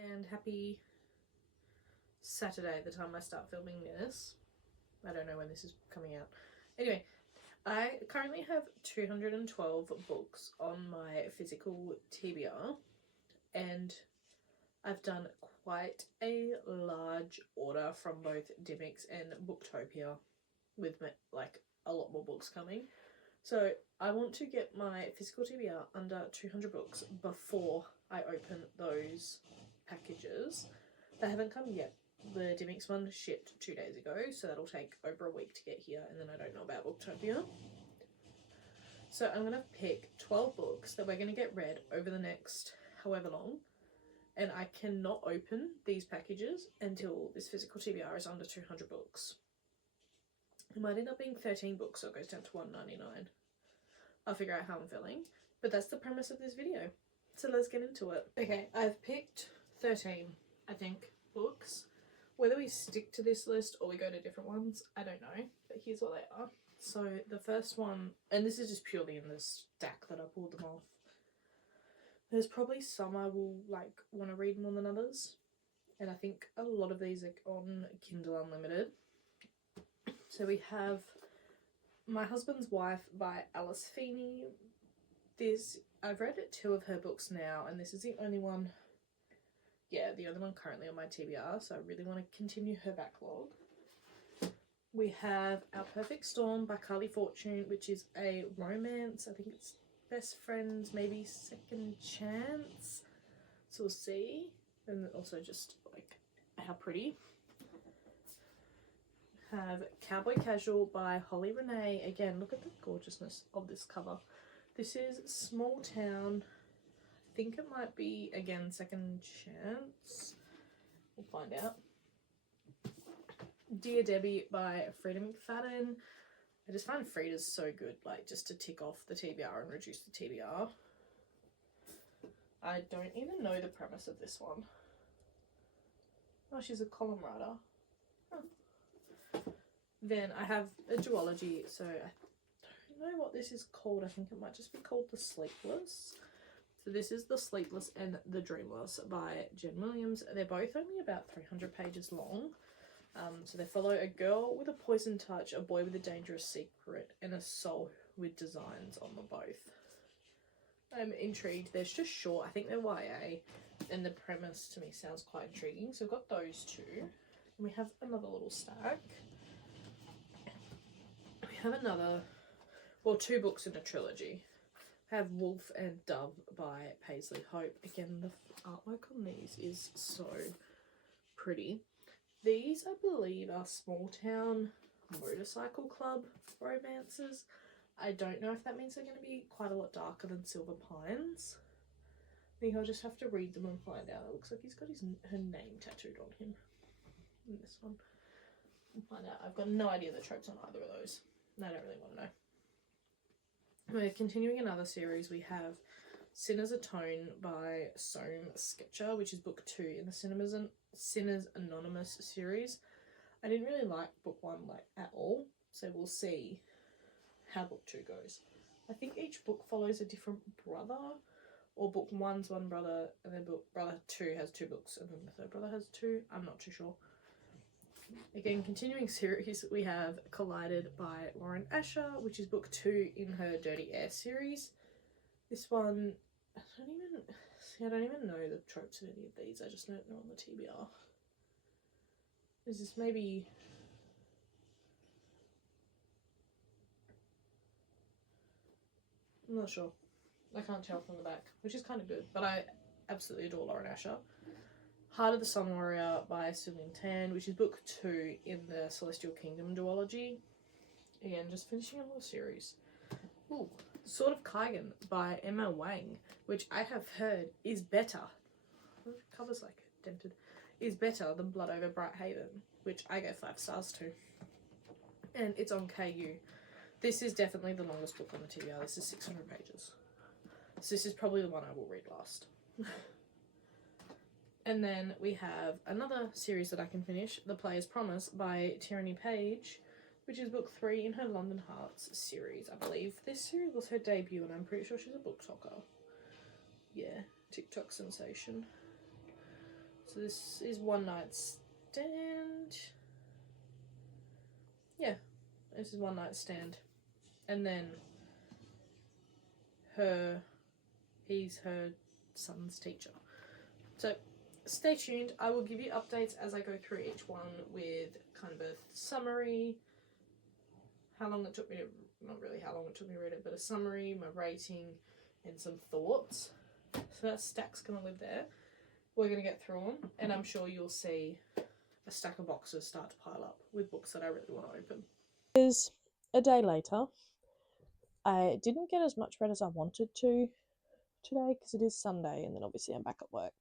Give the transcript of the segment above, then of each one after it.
and happy Saturday the time I start filming this. I don't know when this is coming out. Anyway, I currently have 212 books on my physical TBR, and I've done quite a large order from both Dimmicks and Booktopia, with like a lot more books coming. So I want to get my physical TBR under 200 books before I open those packages. They haven't come yet. The Dimmicks one shipped 2 days ago, so that'll take over a week to get here, and then I don't know about Booktopia. So I'm going to pick 12 books that we're going to get read over the next however long, and I cannot open these packages until this physical TBR is under 200 books. It might end up being 13 books, so it goes down to $1.99. I'll figure out how I'm feeling, but that's the premise of this video. So let's get into it. Okay, I've picked 13, I think, books. Whether we stick to this list or we go to different ones, I don't know, but here's what they are. So the first one, and this is just purely in the stack that I pulled them off. There's probably some I will like want to read more than others, and I think a lot of these are on Kindle Unlimited. So we have My Husband's Wife by Alice Feeney. I've read 2 of her books now, and this is the only one, the only one currently on my TBR, so I really want to continue her backlog. We have Our Perfect Storm by Carly Fortune, which is a romance. I think it's best friends, maybe second chance. So we'll see. And also just like how pretty. Have Cowboy Casual by Holly Renee. Again, look at the gorgeousness of this cover. This is Small Town. I think it might be, again, second chance. We'll find out. Dear Debbie by Frida McFadden. I just find Frida's so good, like, just to tick off the TBR and reduce the TBR. I don't even know the premise of this one. Oh, she's a column writer. Huh. Then I have a duology, so I don't know what this is called. I think it might just be called The Sleepless. So this is The Sleepless and The Dreamless by Jen Williams. They're both only about 300 pages long. So they follow a girl with a poison touch, a boy with a dangerous secret, and a soul with designs on them both. I'm intrigued. They're just short. I think they're YA, and the premise to me sounds quite intriguing. So we've got those 2. And we have another little stack. We have another, well, 2 books in a trilogy. I have Wolf and Dove by Paisley Hope. Again, the artwork on these is so pretty. These, I believe, are Small Town Motorcycle Club romances. I don't know if that means they're going to be quite a lot darker than Silver Pines. I think I'll just have to read them and find out. It looks like he's got her name tattooed on him in this one. We'll find out. I've got no idea the tropes on either of those. And I don't really want to know. We're continuing another series. We have Sinners Atone by Soam Sketcher, which is book 2 in the Sinners Anonymous series. I didn't really like book 1 like at all, so we'll see how book 2 goes. I think each book follows a different brother, or book 1's one brother, and then brother 2 has 2 books, and then the third brother has 2. I'm not too sure. Again, continuing series, we have Collided by Lauren Asher, which is book 2 in her Dirty Air series. This one, I don't even know the tropes of any of these. I just don't know on the TBR. Is this maybe... I'm not sure. I can't tell from the back, which is kind of good, but I absolutely adore Lauren Asher. Heart of the Sun Warrior by Celine Tan, which is book 2 in the Celestial Kingdom duology. Again, just finishing a little series. Ooh, Sword of Kaigan by Emma Wang, which I have heard is better. The cover's like dented. Is better than Blood Over Bright Haven, which I gave 5 stars to. And it's on KU. This is definitely the longest book on the TBR. This is 600 pages. So this is probably the one I will read last. And then we have another series that I can finish, The Player's Promise by Tierney Page, which is book 3 in her London Hearts series, I believe. This series was her debut, and I'm pretty sure she's a book talker. Yeah, TikTok sensation. So this is One Night Stand. Yeah, this is One Night Stand. And then he's her son's teacher. So stay tuned. I will give you updates as I go through each one with kind of a summary, how long it took me to, not really how long it took me to read it, but a summary, my rating, and some thoughts. So that stack's going to live there. We're going to get through them, and I'm sure you'll see a stack of boxes start to pile up with books that I really want to open. Is a day later. I didn't get as much read as I wanted to today because it is Sunday, and then obviously I'm back at work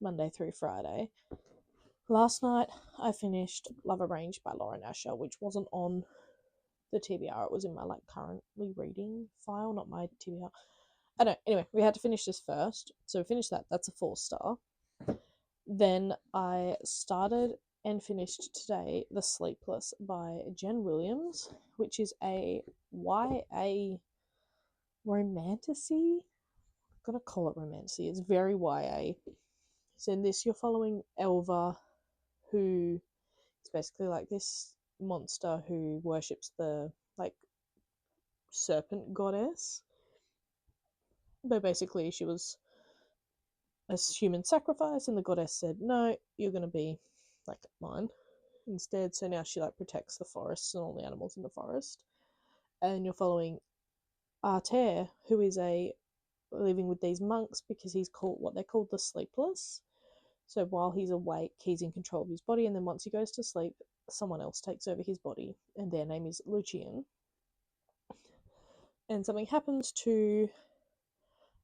Monday through Friday. Last night I finished Love Arranged by Lauren Asher, which wasn't on the TBR. It was in my currently reading file, not my TBR. I don't. Anyway, we had to finish this first, so we finished that. That's a 4-star. Then I started and finished today The Sleepless by Jen Williams, which is a YA romantasy. I'm gonna call it romantasy. It's very YA. So in this, you're following Elva, who is basically like this monster who worships the serpent goddess. But basically, she was a human sacrifice, and the goddess said, "No, you're gonna be like mine instead." So now she protects the forests and all the animals in the forest. And you're following Arter, who is living with these monks because he's called what they're called the Sleepless. So while he's awake, he's in control of his body, and then once he goes to sleep, someone else takes over his body, and their name is Lucian. And something happens to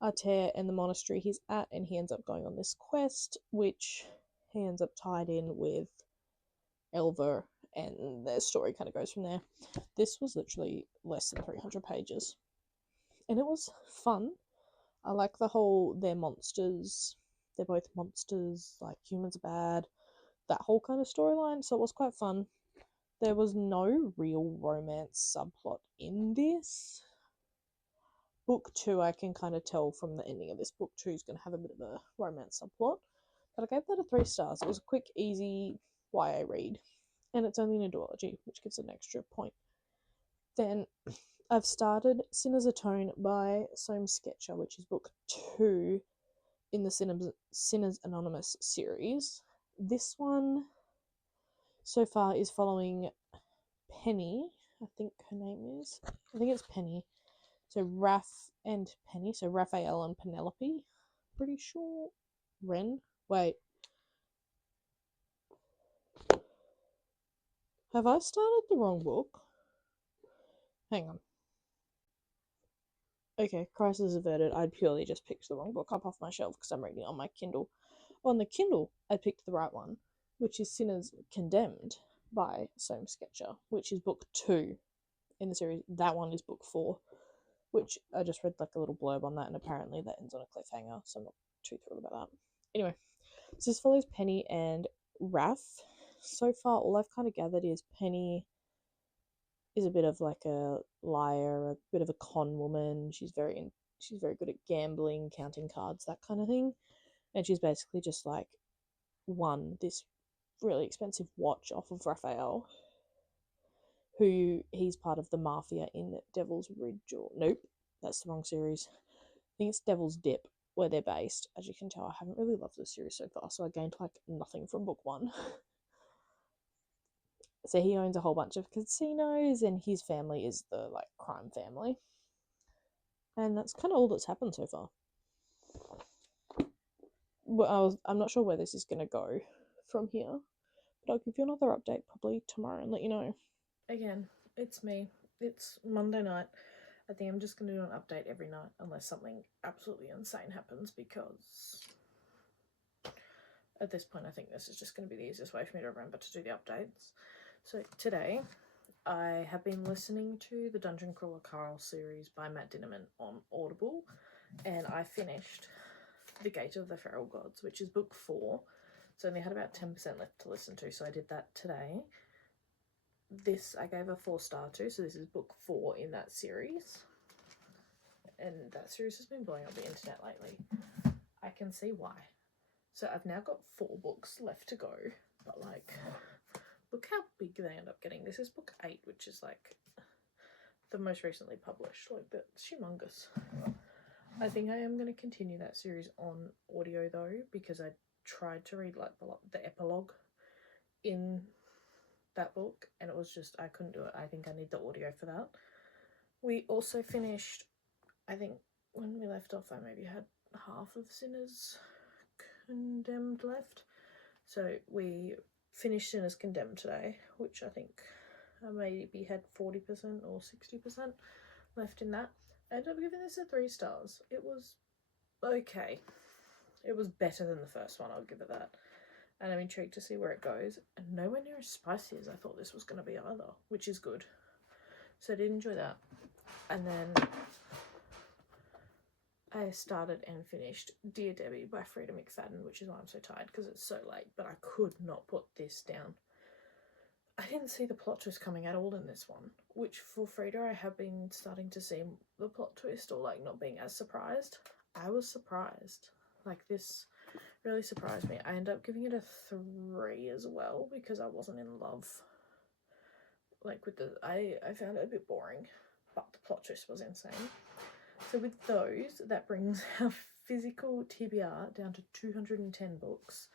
Arter in the monastery he's at, and he ends up going on this quest, which he ends up tied in with Elva, and their story kind of goes from there. This was literally less than 300 pages, and it was fun. I like the whole they're monsters, they're both monsters, like humans are bad, that whole kind of storyline, so it was quite fun. There was no real romance subplot in this. Book 2, I can kind of tell from the ending of this. Book 2 is going to have a bit of a romance subplot, but I gave that a 3 stars. It was a quick, easy YA read, and it's only an duology, which gives it an extra point. Then I've started Sinners Atone by Soam Sketcher, which is book 2 in the Sinners Anonymous series. This one so far is following Penny, I think her name is. I think it's Penny. So Raph and Penny, so Raphael and Penelope. Pretty sure. Ren? Wait. Have I started the wrong book? Hang on. Okay, crisis averted. I'd purely just picked the wrong book up off my shelf because I'm reading it on my Kindle. On the Kindle, I picked the right one, which is Sinners Condemned by Soam Sketcher, which is book 2 in the series. That one is book 4, which I just read a little blurb on that, and apparently that ends on a cliffhanger, so I'm not too thrilled about that. Anyway, so this follows Penny and Raph. So far, all I've kind of gathered is Penny is a bit of a liar, a bit of a con woman. She's very good at gambling, counting cards, that kind of thing. And she's basically just won this really expensive watch off of Raphael, who he's part of the mafia in Devil's Ridge, or nope, that's the wrong series. I think it's Devil's Dip, where they're based. As you can tell, I haven't really loved this series so far, so I gained nothing from book 1. So he owns a whole bunch of casinos, and his family is the crime family. And that's kind of all that's happened so far. Well, I'm not sure where this is going to go from here, but I'll give you another update probably tomorrow and let you know. Again, it's me. It's Monday night. I think I'm just going to do an update every night unless something absolutely insane happens, because at this point I think this is just going to be the easiest way for me to remember to do the updates. So today I have been listening to the Dungeon Crawler Carl series by Matt Dinnerman on Audible, and I finished The Gate of the Feral Gods, which is book 4. So I only had about 10% left to listen to, so I did that today. This I gave a 4-star to, so this is book 4 in that series. And that series has been blowing up the internet lately. I can see why. So I've now got 4 books left to go, but like, look how big they end up getting. This is book 8, which is like the most recently published. Like, that's humongous. I think I am going to continue that series on audio though, because I tried to read like the epilogue in that book and it was just, I couldn't do it. I think I need the audio for that. We also finished, I think when we left off I maybe had half of Sinners Condemned left. So we finished Sinners Condemned today, which I think I maybe had 40% or 60% left in that. I ended up giving this a 3 stars. It was okay. It was better than the first one, I'll give it that. And I'm intrigued to see where it goes. And nowhere near as spicy as I thought this was going to be either, which is good. So I did enjoy that. And then I started and finished Dear Debbie by Frida McFadden, which is why I'm so tired, because it's so late. But I could not put this down. I didn't see the plot twist coming at all in this one, which for Frida I have been starting to see the plot twist, or like not being as surprised. I was surprised. Like, this really surprised me. I ended up giving it a 3 as well because I wasn't in love. Like, with the, I found it a bit boring, but the plot twist was insane. So with those, that brings our physical TBR down to 210 books.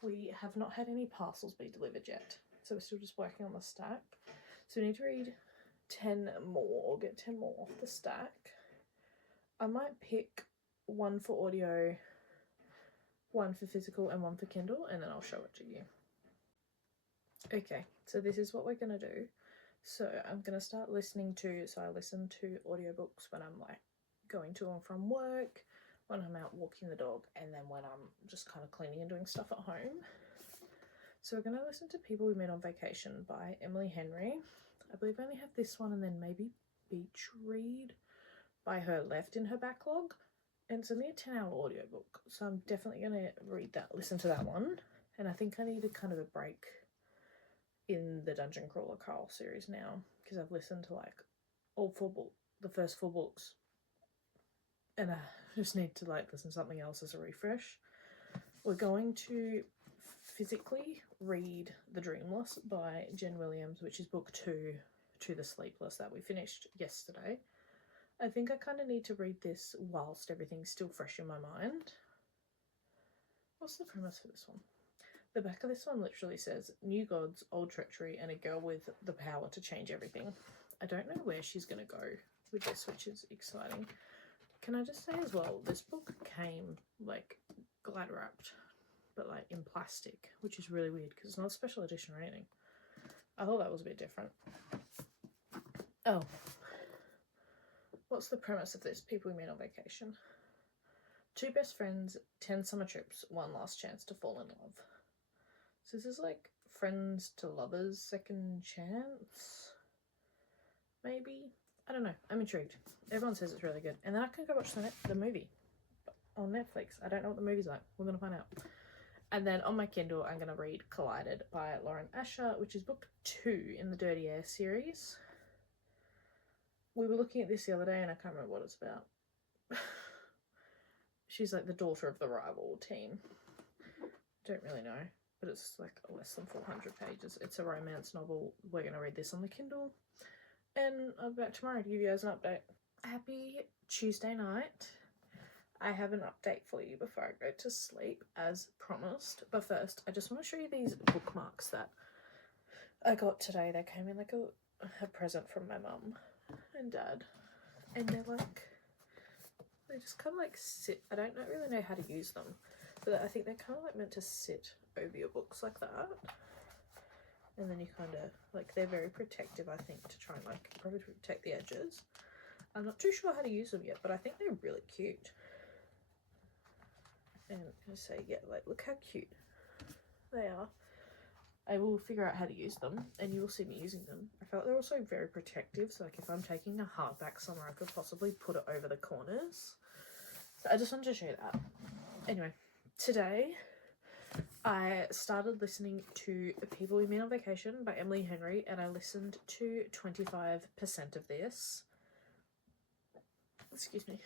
We have not had any parcels be delivered yet, so we're still just working on the stack. So we need to read 10 more, or get 10 more off the stack. I might pick 1 for audio, 1 for physical, and 1 for Kindle, and then I'll show it to you. Okay, so this is what we're going to do. So I'm going to start listening to, so I listen to audiobooks when I'm like going to and from work, when I'm out walking the dog, and then when I'm just kind of cleaning and doing stuff at home. So we're going to listen to People We Met on Vacation by Emily Henry. I believe I only have this one and then maybe Beach Read by her left in her backlog. And it's only a 10-hour audiobook, so I'm definitely going to read that, listen to that one. And I think I need a kind of a break in the Dungeon Crawler Carl series now, because I've listened to like all 4 books, the first 4 books, and I just need to like listen to something else as a refresh. We're going to physically read The Dreamless by Jen Williams, which is book 2 to The Sleepless that we finished yesterday. I think I kind of need to read this whilst everything's still fresh in my mind. What's the premise for this one? The back of this one literally says, new gods, old treachery, and a girl with the power to change everything. I don't know where she's going to go with this, which is exciting. Can I just say as well, this book came like glad wrapped, but like in plastic, which is really weird because it's not a special edition or anything. I thought that was a bit different. Oh. What's the premise of this? People we meet on vacation. 2 best friends, 10 summer trips, 1 last chance to fall in love. So this is like friends to lovers, second chance? Maybe? I don't know. I'm intrigued. Everyone says it's really good. And then I can go watch the movie on Netflix. I don't know what the movie's like. We're going to find out. And then on my Kindle, I'm going to read Collided by Lauren Asher, which is book 2 in the Dirty Air series. We were looking at this the other day and I can't remember what it's about. She's like the daughter of the rival team. Don't really know, but it's like less than 400 pages. It's a romance novel. We're going to read this on the Kindle. And I'll be back tomorrow to give you guys an update. Happy Tuesday night. I have an update for you before I go to sleep, as promised. But first, I just want to show you these bookmarks that I got today. They came in like a present from my mum and dad. And they're like, they just kind of like sit. I don't really know how to use them. But I think they're kind of like meant to sit over your books like that. And then you kind of, like, they're very protective, I think, to try and, like, probably protect the edges. I'm not too sure how to use them yet, but I think they're really cute. And I'm going to say, yeah, like, look how cute they are. I will figure out how to use them, and you will see me using them. I felt they're also very protective, so, like, if I'm taking a hardback somewhere, I could possibly put it over the corners. So I just wanted to show you that. Anyway, today I started listening to People We Meet on Vacation by Emily Henry, and I listened to 25% of this. Excuse me.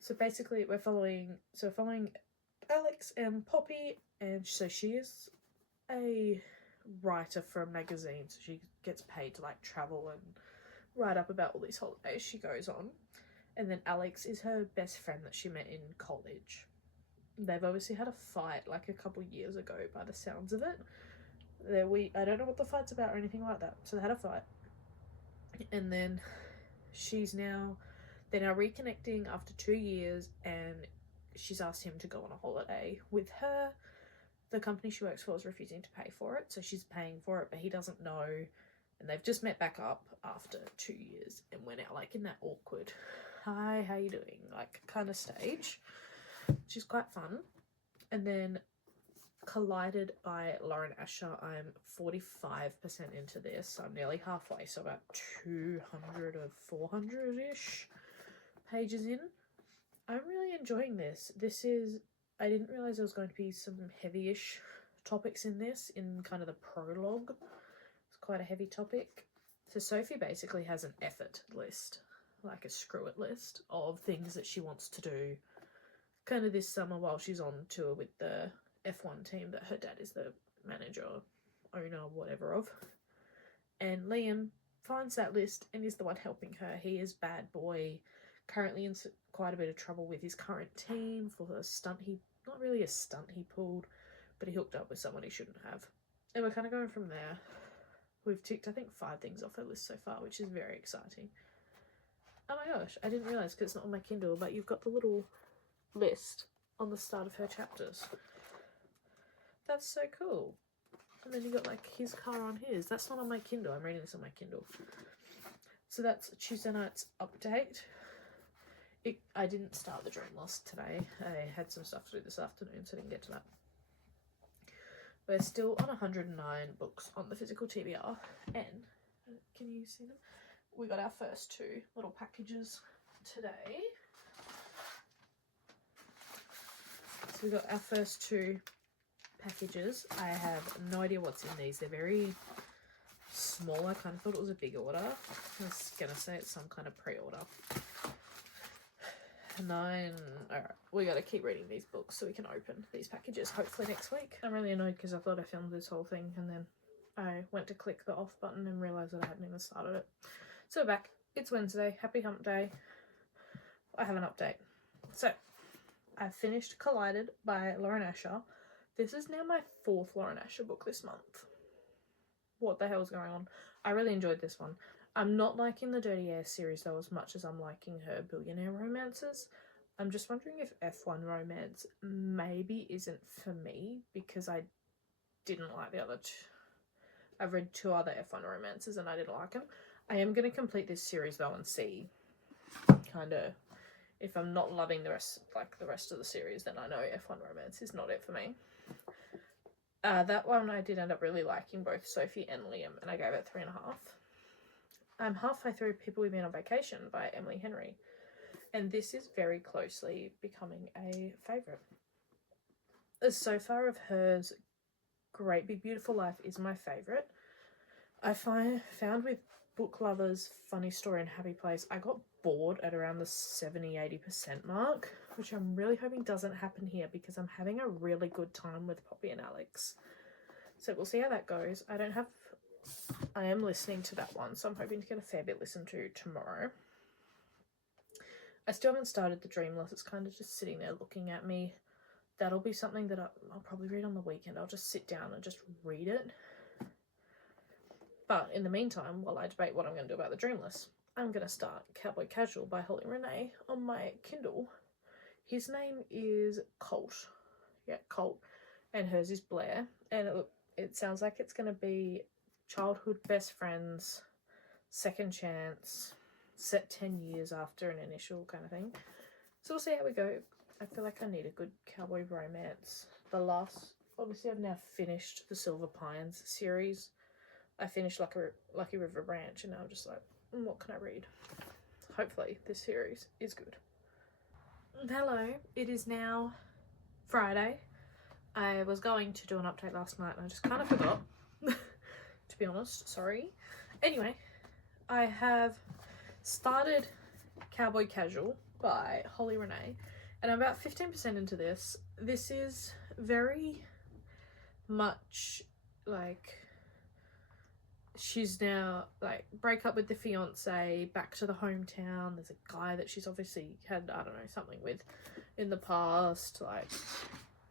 So basically we're following Alex and Poppy, and so she is a writer for a magazine, so she gets paid to like travel and write up about all these holidays she goes on. And then Alex is her best friend that she met in college. They've obviously had a fight like a couple years ago by the sounds of it. I don't know what the fight's about or anything like that. So they had a fight. And then they're now reconnecting after 2 years, and she's asked him to go on a holiday with her. The company she works for is refusing to pay for it, so she's paying for it, but he doesn't know. And they've just met back up after 2 years, and we're now like in that awkward, hi, how you doing, like kind of stage. She's quite fun. And then Collided by Lauren Asher. I'm 45% into this. I'm nearly halfway, so about 200 or 400-ish pages in. I'm really enjoying this. I didn't realise there was going to be some heavy-ish topics in this, in kind of the prologue. It's quite a heavy topic. So Sophie basically has an effort list, like a screw it list of things that she wants to do kind of this summer while she's on tour with the F1 team that her dad is the manager, owner, whatever of. And Liam finds that list and is the one helping her. He is bad boy, currently in quite a bit of trouble with his current team for a stunt not really a stunt he pulled, but he hooked up with someone he shouldn't have. And we're kind of going from there. We've ticked, I think, 5 things off her list so far, which is very exciting. Oh my gosh, I didn't realise because it's not on my Kindle, but you've got the little list on the start of her chapters. That's so cool. And then you got like his car on his. That's not on my Kindle. I'm reading this on my Kindle. So that's Tuesday night's update. I didn't start the Dream Lost today. I had some stuff to do this afternoon, so I didn't get to that. We're still on 109 books on the physical TBR. And, can you see them? We got our first 2 little packages today. So we got our first 2 packages. I have no idea what's in these. They're very small. I kind of thought it was a big order. I was gonna say it's some kind of pre-order. 9. Alright, we gotta keep reading these books so we can open these packages hopefully next week. I'm really annoyed because I thought I filmed this whole thing and then I went to click the off button and realised that I hadn't even started it. So we're back. It's Wednesday. Happy hump day. I have an update. So I finished Collided by Lauren Asher. This is now my 4th Lauren Asher book this month. What the hell's going on? I really enjoyed this one. I'm not liking the Dirty Air series though as much as I'm liking her billionaire romances. I'm just wondering if F1 romance maybe isn't for me because I didn't like the other 2. I've read 2 other F1 romances and I didn't like them. I am going to complete this series though and see kind of if I'm not loving the rest of the series, then I know F1 romance is not it for me. That one I did end up really liking both Sophie and Liam, and I gave it 3.5. I'm halfway through People We've Been on Vacation by Emily Henry, and this is very closely becoming a favourite. So far of hers, Great Big Beautiful Life is my favourite. I found with Book Lovers, Funny Story and Happy Place, I got bored at around the 70-80% mark, which I'm really hoping doesn't happen here because I'm having a really good time with Poppy and Alex. So we'll see how that goes. I am listening to that one, so I'm hoping to get a fair bit listened to tomorrow. I still haven't started The Dream Lost. It's kind of just sitting there looking at me. That'll be something that I'll probably read on the weekend. I'll just sit down and just read it. But in the meantime, while I debate what I'm going to do about The Dream Lost, I'm going to start Cowboy Casual by Holly Renee on my Kindle. His name is Colt. Yeah, Colt. And hers is Blair. And it sounds like it's going to be childhood best friends, second chance, set 10 years after an initial kind of thing. So we'll see how we go. I feel like I need a good cowboy romance. Obviously I've now finished the Silver Pines series. I finished Lucky River Branch and now I'm just like, what can I read? Hopefully this series is good. Hello, it is now Friday. I was going to do an update last night and I just kind of forgot, to be honest, sorry. Anyway, I have started Cowboy Casual by Holly Renee And I'm about 15% into this. This is very much like she's now like break up with the fiance, back to the hometown. There's a guy that she's obviously had, I don't know, something with in the past. Like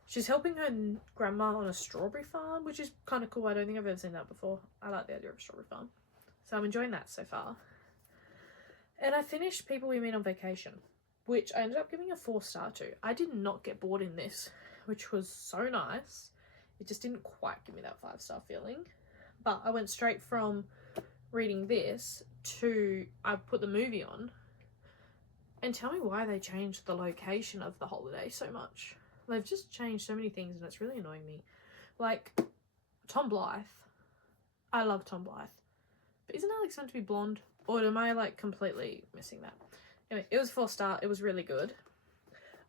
she's helping her grandma on a strawberry farm, which is kind of cool. I don't think I've ever seen that before. I like the idea of a strawberry farm. So I'm enjoying that so far. And I finished People We Meet on Vacation, which I ended up giving a 4-star to. I did not get bored in this, which was so nice. It just didn't quite give me that 5-star feeling. But I went straight from reading this to I put the movie on. And tell me why they changed the location of the holiday so much. They've just changed so many things and it's really annoying me. Like, Tom Blythe. I love Tom Blythe. But isn't Alex meant to be blonde? Or am I, like, completely missing that? Anyway, it was 4-star. It was really good.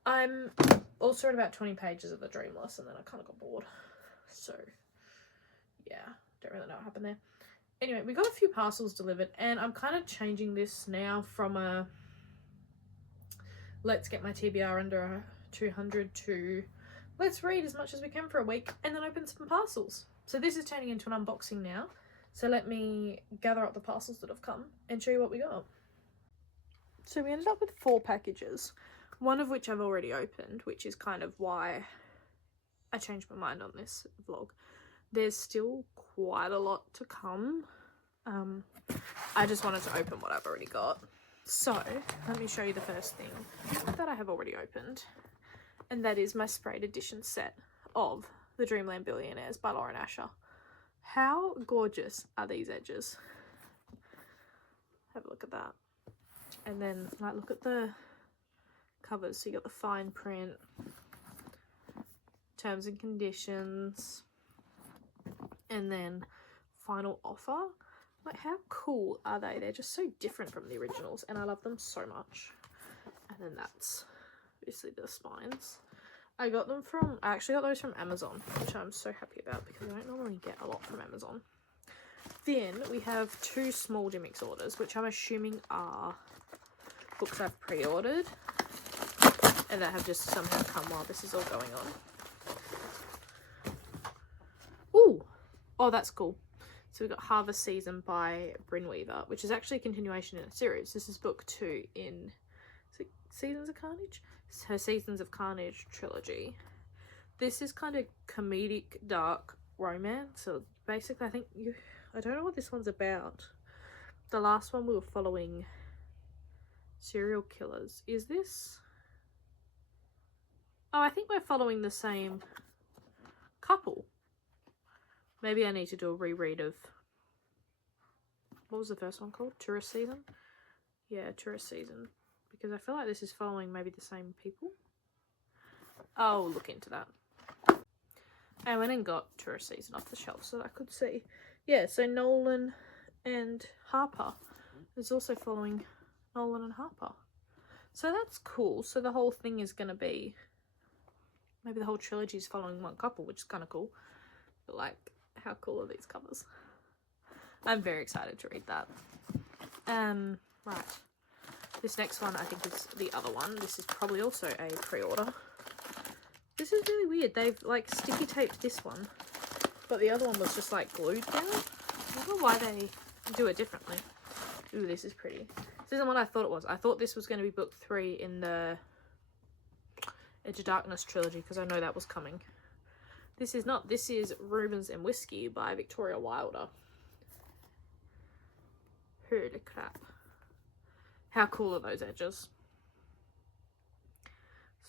I'm also at about 20 pages of The Dreamless and then I kind of got bored. So, yeah. Don't really know what happened there. Anyway, we got a few parcels delivered and I'm kind of changing this now from a let's get my TBR under 200 to let's read as much as we can for a week and then open some parcels. So this is turning into an unboxing now. So let me gather up the parcels that have come and show you what we got. So we ended up with 4 packages, one of which I've already opened, which is kind of why I changed my mind on this vlog. There's still quite a lot to come. I just wanted to open what I've already got. So let me show you the first thing that I have already opened. And that is my sprayed edition set of The Dreamland Billionaires by Lauren Asher. How gorgeous are these edges? Have a look at that. And then like look at the covers. So you got the fine print, terms and conditions, and then final offer. Like how cool are they? They're just so different from the originals and I love them so much. And then that's obviously the spines. I actually got those from Amazon, which I'm so happy about because I don't normally get a lot from Amazon. Then we have 2 small Dimmix orders, which I'm assuming are books I've pre-ordered and that have just somehow come while this is all going on. Ooh! Oh, that's cool. So we've got Harvest Season by Bryn Weaver, which is actually a continuation in a series. This is book 2 in Seasons of Carnage? It's her Seasons of Carnage trilogy. This is kind of comedic, dark romance. So basically, I don't know what this one's about. The last one we were following serial killers. Is this? Oh, I think we're following the same couple. Maybe I need to do a reread of, what was the first one called? Tourist Season? Yeah, Tourist Season. Because I feel like this is following maybe the same people. I'll look into that. I went and got Tourist Season off the shelf so that I could see. Yeah, so Nolan and Harper is also following Nolan and Harper. So that's cool. So the whole thing is going to be, maybe the whole trilogy is following one couple, which is kind of cool. But like, how cool are these covers? I'm very excited to read that. Right. This next one I think is the other one. This is probably also a pre-order. This is really weird. They've like sticky taped this one, but the other one was just like glued down. I don't know why they do it differently. Ooh, this is pretty. This isn't what I thought it was. I thought this was going to be book 3 in the Edge of Darkness trilogy because I know that was coming. This is not. This is Rubens and Whiskey by Victoria Wilder. Holy crap. How cool are those edges?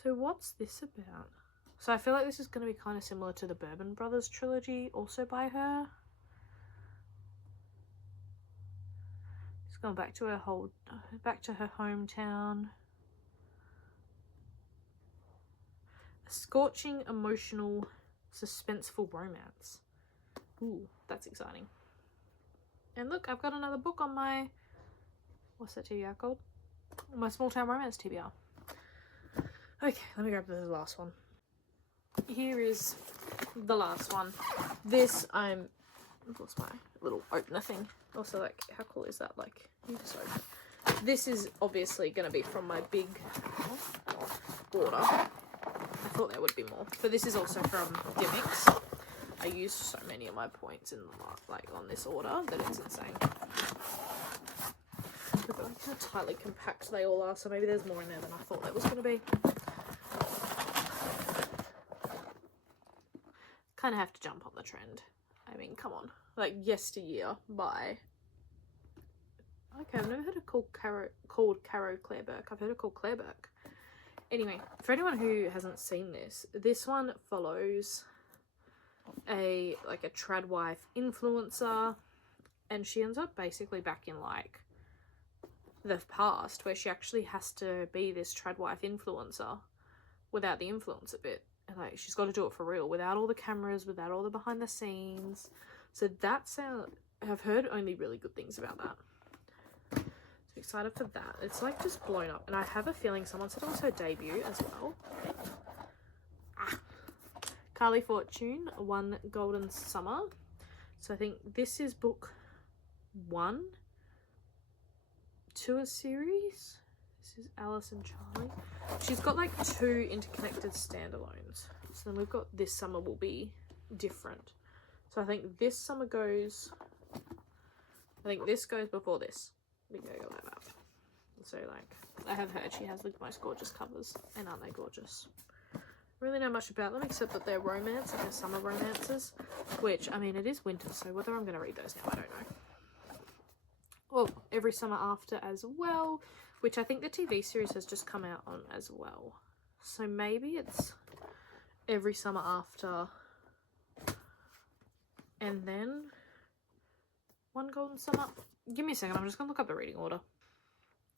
So what's this about? So I feel like this is going to be kind of similar to the Bourbon Brothers trilogy, also by her. She's gone back to her hometown. A scorching, emotional, suspenseful romance. Ooh, that's exciting. And look, I've got another book on my, what's that TBR called? My Small Town Romance TBR. Okay, let me grab the last one. Here is the last one. This, what's my little opener thing? Also, like, how cool is that? Like, you just open. This is obviously going to be from my big order. I thought there would be more. But this is also from Gimmicks. I used so many of my points in like on this order that it's insane. Look at how tightly compact they all are, so maybe there's more in there than I thought there was going to be. Kind of have to jump on the trend. I mean, come on. Like Yesteryear by... Okay, I've never heard of called Caro Claire Burke. I've heard it called Claire Burke. Anyway, for anyone who hasn't seen this one follows a trad wife influencer, and she ends up basically back in like the past, where she actually has to be this trad wife influencer without the influencer bit. And like she's got to do it for real, without all the cameras, without all the behind the scenes. So I've heard only really good things about that. So excited for that. It's like just blown up, and I have a feeling someone said it was her debut as well. Carly Fortune, One Golden Summer. So I think this is book 1 to a series. This is Alice and Charlie. She's got like 2 interconnected standalones. So then we've got This Summer Will Be Different. So I think this summer goes... I think this goes before this. We go like that. So like, I have heard she has the most gorgeous covers. And aren't they gorgeous? I really know much about them except that they're romance and they're summer romances. Which, I mean, it is winter, so whether I'm going to read those now, I don't know. Well, Every Summer After as well, which I think the TV series has just come out on as well. So maybe it's Every Summer After and then One Golden Summer. Give me a second, I'm just going to look up the reading order.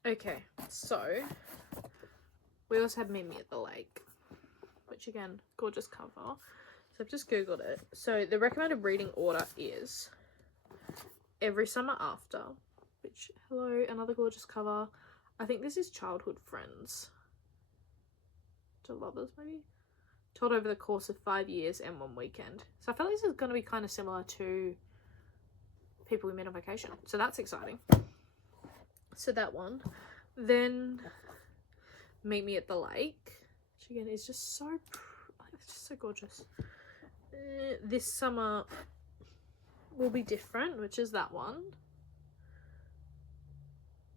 Okay, so we also have Meet Me at the Lake, which again, gorgeous cover. So I've just googled it. So the recommended reading order is Every Summer After, which, hello, another gorgeous cover. I think this is Childhood Friends to Lovers, maybe? Told over the course of 5 years and 1 weekend. So I feel like this is going to be kind of similar to People We Met on Vacation. So that's exciting. So that one. Then Meet Me at the Lake, which again is just so, it's just so gorgeous. This Summer Will Be Different, which is that one.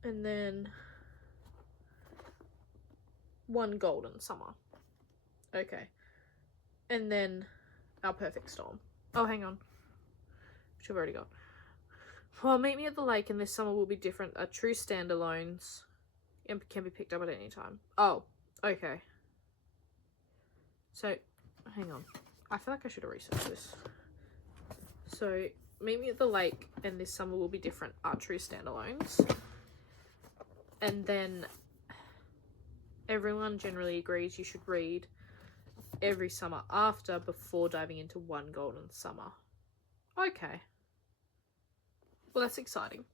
And then One Golden Summer. Okay. And then Our Perfect Storm. Oh, hang on. Which I've already got. Well, Meet Me at the Lake and This Summer Will Be Different are true standalones and can be picked up at any time. Oh, okay. So, hang on. I feel like I should have researched this. So, Meet Me at the Lake and This Summer Will Be Different are true standalones. And then everyone generally agrees you should read Every Summer After before diving into One Golden Summer. Okay. Well, that's exciting.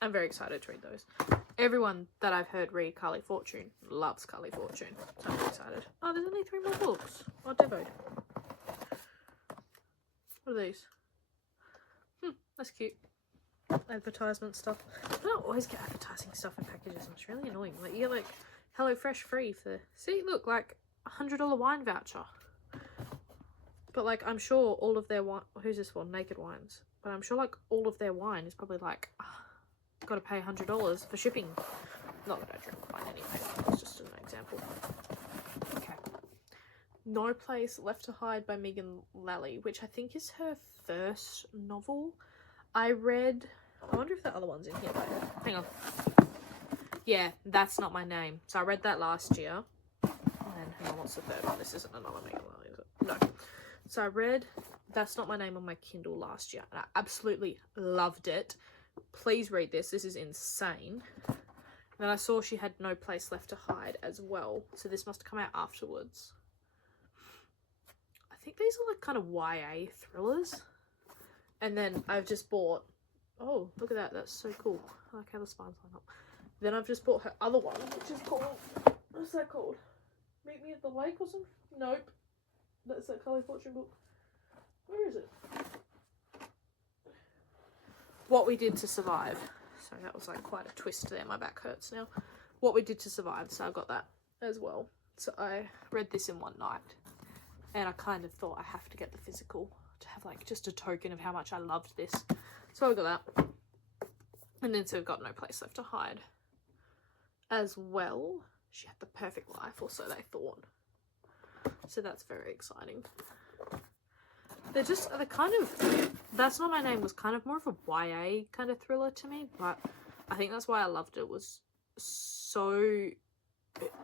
I'm very excited to read those. Everyone that I've heard read Carly Fortune loves Carly Fortune. So I'm excited. Oh, there's only 3 more books. Oh, devoed. What are these? That's cute. Advertisement stuff. I don't always get advertising stuff in packages, and it's really annoying. Like, you get like HelloFresh free for, see, look, like $100 wine voucher. But like, I'm sure all of their wine, who's this for? Naked Wines. But I'm sure like all of their wine is probably like, got to pay $100 for shipping. Not that I drink wine anyway. It's just an example. Okay. No Place Left to Hide by Megan Lally, which I think is her first novel. I wonder if the other one's in here by her. Hang on. Yeah, That's Not My Name. So I read that last year. And then, hang on, what's the third one? This isn't another Megan Lally, is it? No. So I read That's Not My Name on my Kindle last year, and I absolutely loved it. Please read this. This is insane. And then I saw she had No Place Left to Hide as well, so this must have come out afterwards. I think these are like kind of YA thrillers. And then I've just bought... Oh, look at that. That's so cool. I like how the spines line up. Then I've just bought her other one, which is called... What's that called? Meet Me at the Lake or something? Nope. That's that Carly Fortune book. Where is it? What We Did to Survive. So that was like quite a twist there. My back hurts now. What We Did to Survive. So I got that as well. So I read this in one night, and I kind of thought I have to get the physical to have like just a token of how much I loved this. So I got that. And then so we've got No Place Left to Hide as well. She had the perfect life, or so they thought. So that's very exciting. They're kind of, That's Not My Name was kind of more of a YA kind of thriller to me, but I think that's why I loved it. Was so,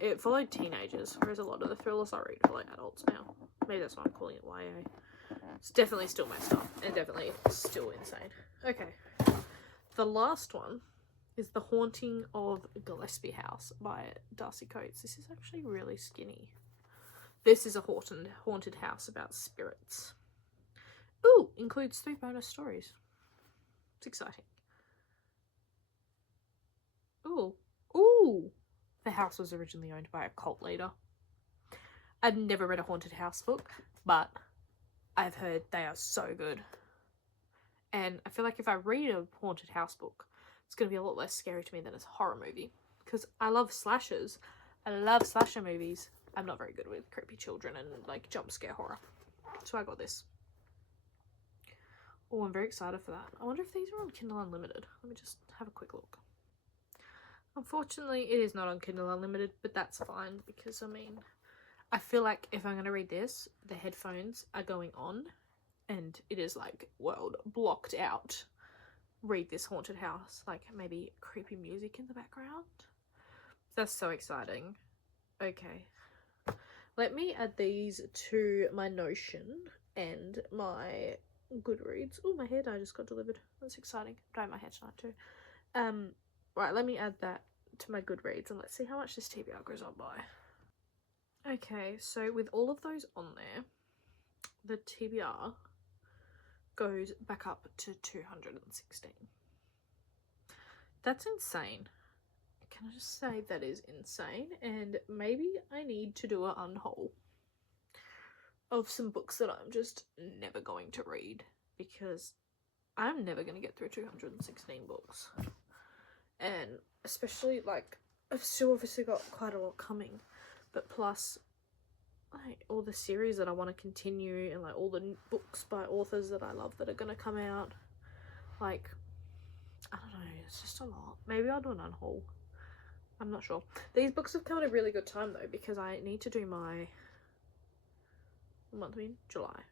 it followed teenagers, whereas a lot of the thrillers I read are like adults now. Maybe that's why I'm calling it YA. It's definitely still messed up, and definitely still insane. Okay. The last one is The Haunting of Gillespie House by Darcy Coates. This is actually really skinny. This is a haunted house about spirits. Ooh, includes 3 bonus stories. It's exciting. Ooh. Ooh. The house was originally owned by a cult leader. I've never read a haunted house book, but I've heard they are so good. And I feel like if I read a haunted house book, it's going to be a lot less scary to me than a horror movie. Because I love slashers. I love slasher movies. I'm not very good with creepy children and like jump scare horror. So I got this. Oh, I'm very excited for that. I wonder if these are on Kindle Unlimited. Let me just have a quick look. Unfortunately, it is not on Kindle Unlimited, but that's fine because, I mean, I feel like if I'm going to read this, the headphones are going on and it is like world blocked out. Read this haunted house, like maybe creepy music in the background. That's so exciting. Okay. Let me add these to my Notion and my Goodreads. Oh, my hair dye just got delivered. That's exciting. I'm dyeing my hair tonight too. Right, let me add that to my Goodreads and let's see how much this TBR goes on by. Okay, so with all of those on there, the TBR goes back up to 216. That's insane. Can I just say that is insane? And maybe I need to do an unhaul of some books that I'm just never going to read because I'm never going to get through 216 books. And especially, like, I've still obviously got quite a lot coming, but plus, like, all the series that I want to continue and, like, all the books by authors that I love that are going to come out. Like, I don't know, it's just a lot. Maybe I'll do an unhaul. I'm not sure. These books have come at a really good time, though, because I need to do my... What month are we in? July.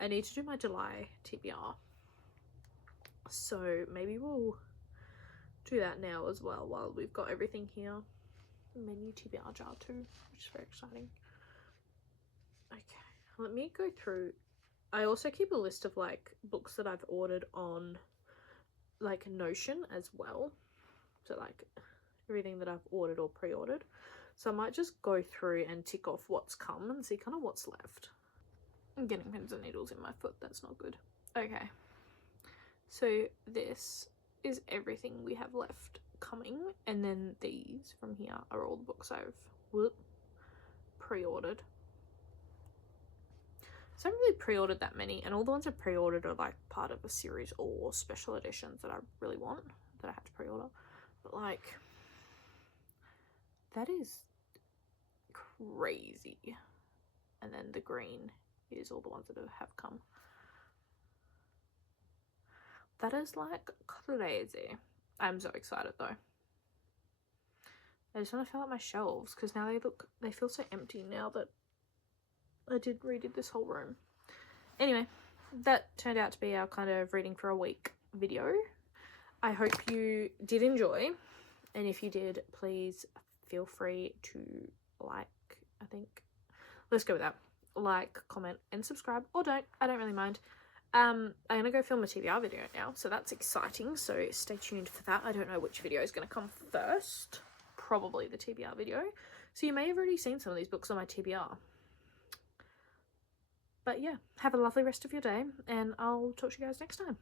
I need to do my July TBR. So maybe we'll do that now as well while we've got everything here. Menu TBR jar too, which is very exciting. Okay, let me go through. I also keep a list of like books that I've ordered on like Notion as well. So like everything that I've ordered or pre-ordered. So I might just go through and tick off what's come and see kind of what's left. I'm getting pins and needles in my foot. That's not good. Okay. So this is everything we have left coming. And then these from here are all the books I've pre-ordered. So I haven't really pre-ordered that many. And all the ones I've pre-ordered are like part of a series or special editions that I really want. That I had to pre-order. But like... that is crazy. And then the green is all the ones that have come. That is like crazy. I'm so excited though. I just want to fill out my shelves because now they feel so empty now that I redid this whole room. Anyway, that turned out to be our kind of reading for a week video. I hope you did enjoy. And if you did, please feel free to like, I think. Let's go with that. Like, comment, and subscribe. Or don't. I don't really mind. I'm going to go film a TBR video now. So that's exciting. So stay tuned for that. I don't know which video is going to come first. Probably the TBR video. So you may have already seen some of these books on my TBR. But yeah, have a lovely rest of your day. And I'll talk to you guys next time.